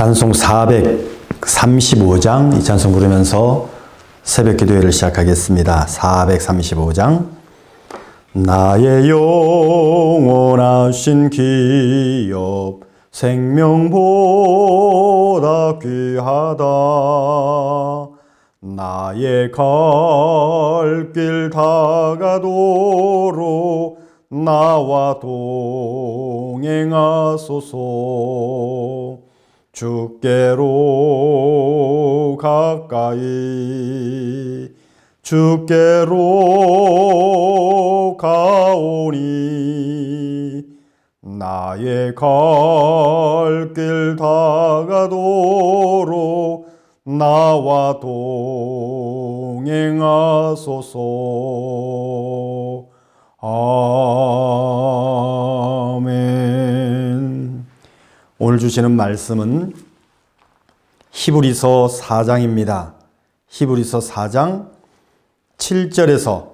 찬송 435장 이 찬송 부르면서 새벽 기도회를 시작하겠습니다. 435장 나의 영원하신 기업 생명보다 귀하다 나의 갈 길 다가도록 나와 동행하소서 주께로 가까이 주께로 가오니 나의 갈 길 다가도록 나와 동행하소서. 아멘. 오늘 주시는 말씀은 히브리서 4장입니다. 히브리서 4장 7절에서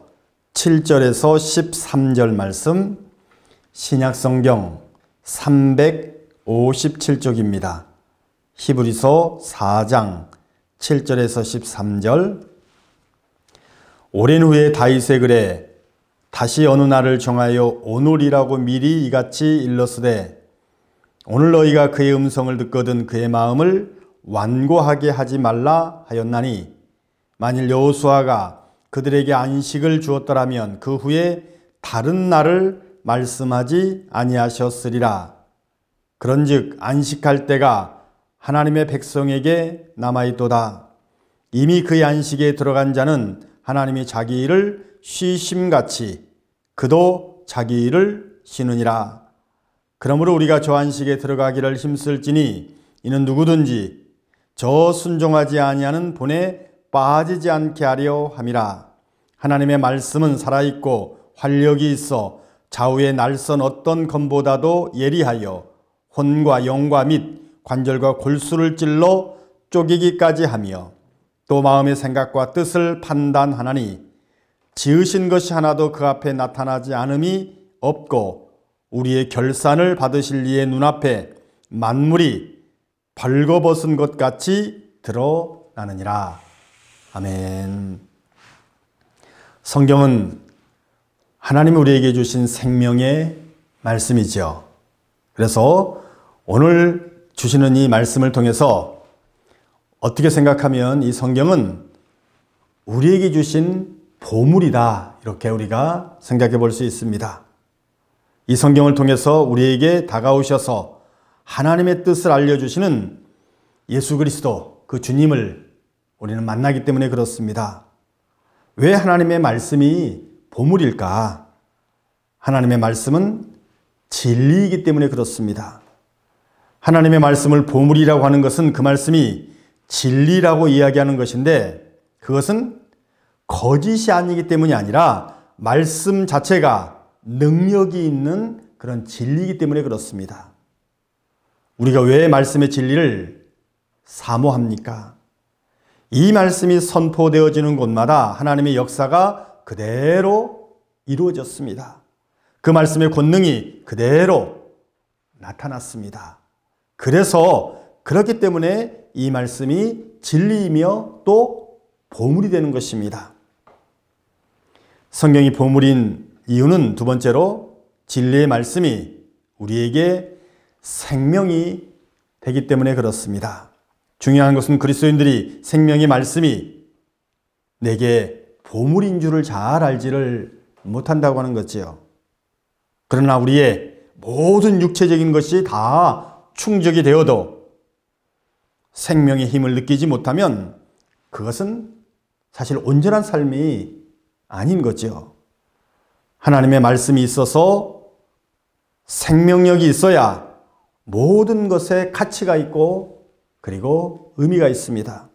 13절 말씀, 신약성경 357쪽입니다. 히브리서 4장 7절에서 13절. 오랜 후에 다윗의 글에 다시 어느 날을 정하여 오늘이라고 미리 이같이 일렀으되 오늘 너희가 그의 음성을 듣거든 그의 마음을 완고하게 하지 말라 하였나니 만일 여호수아가 그들에게 안식을 주었더라면 그 후에 다른 날을 말씀하지 아니하셨으리라. 그런즉 안식할 때가 하나님의 백성에게 남아있도다. 이미 그의 안식에 들어간 자는 하나님이 자기 일을 쉬심같이 그도 자기 일을 쉬느니라. 그러므로 우리가 저 안식에 들어가기를 힘쓸지니 이는 누구든지 저 순종하지 아니하는 본에 빠지지 않게 하려 함이라. 하나님의 말씀은 살아있고 활력이 있어 좌우의 날선 어떤 검보다도 예리하여 혼과 영과 및 관절과 골수를 찔러 쪼개기까지 하며 또 마음의 생각과 뜻을 판단하나니 지으신 것이 하나도 그 앞에 나타나지 않음이 없고 우리의 결산을 받으실 이의 눈앞에 만물이 벌거벗은 것 같이 드러나느니라. 아멘. 성경은 하나님이 우리에게 주신 생명의 말씀이죠. 그래서 오늘 주시는 이 말씀을 통해서 어떻게 생각하면 이 성경은 우리에게 주신 보물이다, 이렇게 우리가 생각해 볼 수 있습니다. 이 성경을 통해서 우리에게 다가오셔서 하나님의 뜻을 알려주시는 예수 그리스도, 그 주님을 우리는 만나기 때문에 그렇습니다. 왜 하나님의 말씀이 보물일까? 하나님의 말씀은 진리이기 때문에 그렇습니다. 하나님의 말씀을 보물이라고 하는 것은 그 말씀이 진리라고 이야기하는 것인데 그것은 거짓이 아니기 때문이 아니라 말씀 자체가 능력이 있는 그런 진리이기 때문에 그렇습니다. 우리가 왜 말씀의 진리를 사모합니까? 이 말씀이 선포되어지는 곳마다 하나님의 역사가 그대로 이루어졌습니다. 그 말씀의 권능이 그대로 나타났습니다. 그래서 그렇기 때문에 이 말씀이 진리이며 또 보물이 되는 것입니다. 성경이 보물인 이유는 두 번째로 진리의 말씀이 우리에게 생명이 되기 때문에 그렇습니다. 중요한 것은 그리스도인들이 생명의 말씀이 내게 보물인 줄을 잘 알지를 못한다고 하는 거지요. 그러나 우리의 모든 육체적인 것이 다 충족이 되어도 생명의 힘을 느끼지 못하면 그것은 사실 온전한 삶이 아닌 거죠. 하나님의 말씀이 있어서 생명력이 있어야 모든 것에 가치가 있고 그리고 의미가 있습니다.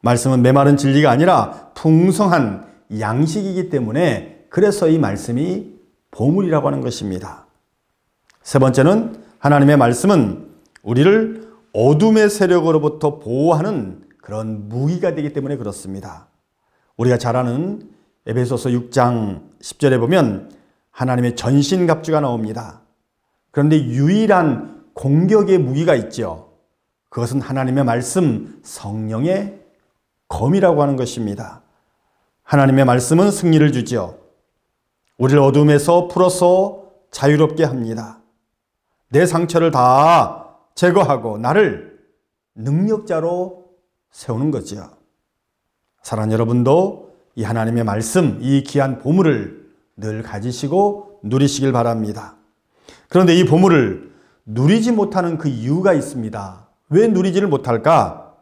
말씀은 메마른 진리가 아니라 풍성한 양식이기 때문에 그래서 이 말씀이 보물이라고 하는 것입니다. 세 번째는 하나님의 말씀은 우리를 어둠의 세력으로부터 보호하는 그런 무기가 되기 때문에 그렇습니다. 우리가 잘 아는 에베소서 6장 10절에 보면 하나님의 전신갑주가 나옵니다. 그런데 유일한 공격의 무기가 있죠. 그것은 하나님의 말씀, 성령의 검이라고 하는 것입니다. 하나님의 말씀은 승리를 주죠. 우리를 어둠에서 풀어서 자유롭게 합니다. 내 상처를 다 제거하고 나를 능력자로 세우는 거죠. 사랑하는 여러분도 이 하나님의 말씀, 이 귀한 보물을 늘 가지시고 누리시길 바랍니다. 그런데 이 보물을 누리지 못하는 그 이유가 있습니다. 왜 누리지를 못할까?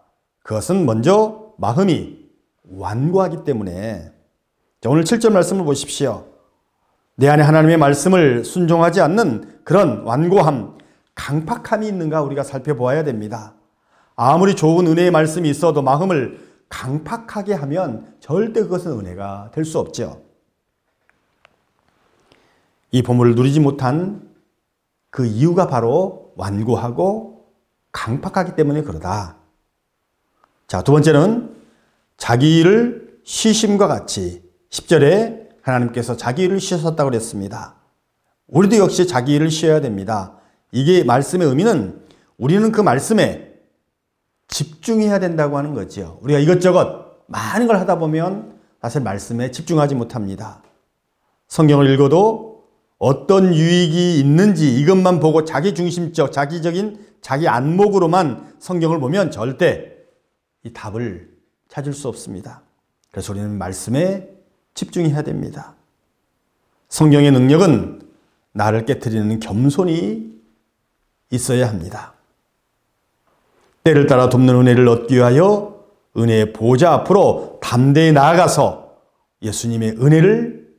그것은 먼저 마음이 완고하기 때문에. 자, 오늘 7절 말씀을 보십시오. 내 안에 하나님의 말씀을 순종하지 않는 그런 완고함, 강팍함이 있는가 우리가 살펴보아야 됩니다. 아무리 좋은 은혜의 말씀이 있어도 마음을 강팍하게 하면 절대 그것은 은혜가 될 수 없죠. 이 보물을 누리지 못한 그 이유가 바로 완고하고 강팍하기 때문에 그러다. 자, 두 번째는 자기 일을 쉬심과 같이 10절에 하나님께서 자기 일을 쉬셨다고 그랬습니다. 우리도 역시 자기 일을 쉬어야 됩니다. 이게 말씀의 의미는 우리는 그 말씀에 집중해야 된다고 하는 거죠. 우리가 이것저것 많은 걸 하다 보면 사실 말씀에 집중하지 못합니다. 성경을 읽어도 어떤 유익이 있는지 이것만 보고 자기중심적, 자기적인 자기 안목으로만 성경을 보면 절대 이 답을 찾을 수 없습니다. 그래서 우리는 말씀에 집중해야 됩니다. 성경의 능력은 나를 깨트리는 겸손이 있어야 합니다. 때를 따라 돕는 은혜를 얻기 위하여 은혜의 보좌 앞으로 담대히 나아가서 예수님의 은혜를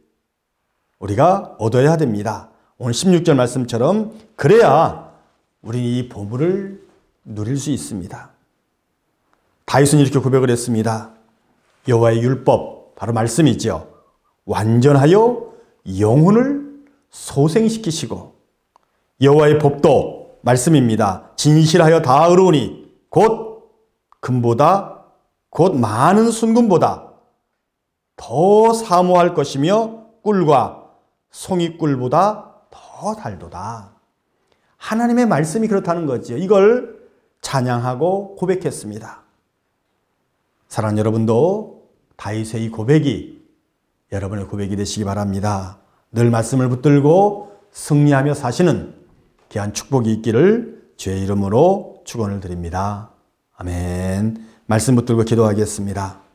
우리가 얻어야 됩니다. 오늘 16절 말씀처럼 그래야 우리는 이 보물을 누릴 수 있습니다. 다윗은 이렇게 고백을 했습니다. 여호와의 율법, 바로 말씀이죠. 완전하여 영혼을 소생시키시고 여호와의 법도 말씀입니다. 진실하여 다 의로우니 곧 금보다 곧 많은 순금보다 더 사모할 것이며 꿀과 송이꿀보다 더 달도다. 하나님의 말씀이 그렇다는 거죠. 이걸 찬양하고 고백했습니다. 사랑하는 여러분도 다윗의 이 고백이 여러분의 고백이 되시기 바랍니다. 늘 말씀을 붙들고 승리하며 사시는 귀한 축복이 있기를 주의 이름으로 축원을 드립니다. 아멘. 말씀 붙들고 기도하겠습니다.